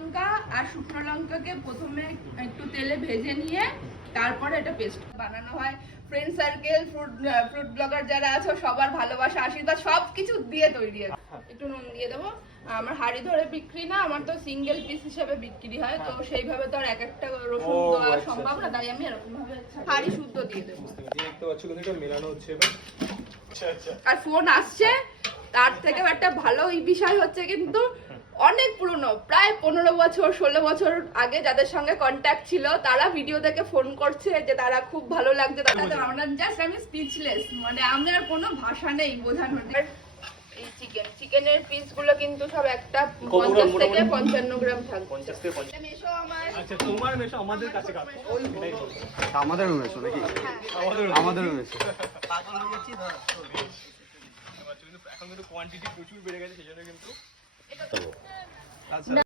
লঙ্কা আর শুকনো লঙ্কাকে প্রথমে একটু তেলে ভেজে নিয়ে তারপরে এটা পেস্ট বানানো হয়। ফ্রেন্ড সার্কেল, ফ্রুট ব্লগার যারা আছে সবার ভালোবাসা, আশীর্বাদ সবকিছু দিয়ে তৈরি। একটু নুন দিয়ে দেবো। আমার হাড়ি ধরে বিক্রি না, আমার তো সিঙ্গেল পিস হিসেবে বিক্রি হয়, তো সেইভাবে তো আর এক একটা রসুন দেওয়া সম্ভব না, তাই আমি এরকম ভাবে হাড়ি শুদ্ধ দিয়ে দেবো। দেখতে পাচ্ছ কিন্তু এটা মেলানো হচ্ছে এবার। আচ্ছা। আর ফোন আসছে, তার থেকে একটা ভালো বিষয় হচ্ছে কিন্তু অনেক পুরনো, প্রায় 15 বছর 16 বছর আগে যাদের সঙ্গে কন্ট্যাক্ট ছিল তারা ভিডিও দেখে ফোন করছে যে তারা খুব ভালো লাগছে। আমরা জাস্ট আমি স্পিচলেস, মানে আমার কোনো ভাষা নেই বোঝানোর। এই চিকেনের পিস গুলো কিন্তু সব একটা 50 থেকে 55 গ্রাম থাকবে। 50 থেকে 50। মেশো আমার। আচ্ছা তোমার মেশো আমাদের কাছে কাছে। আমাদেরও মেশো নাকি? আমাদেরও মেশো। পাগল হয়ে গেছি ধর। এখন কিন্তু কোয়ান্টিটি প্রচুর বেড়ে গেছে, সেজন্য কিন্তু আচ্ছা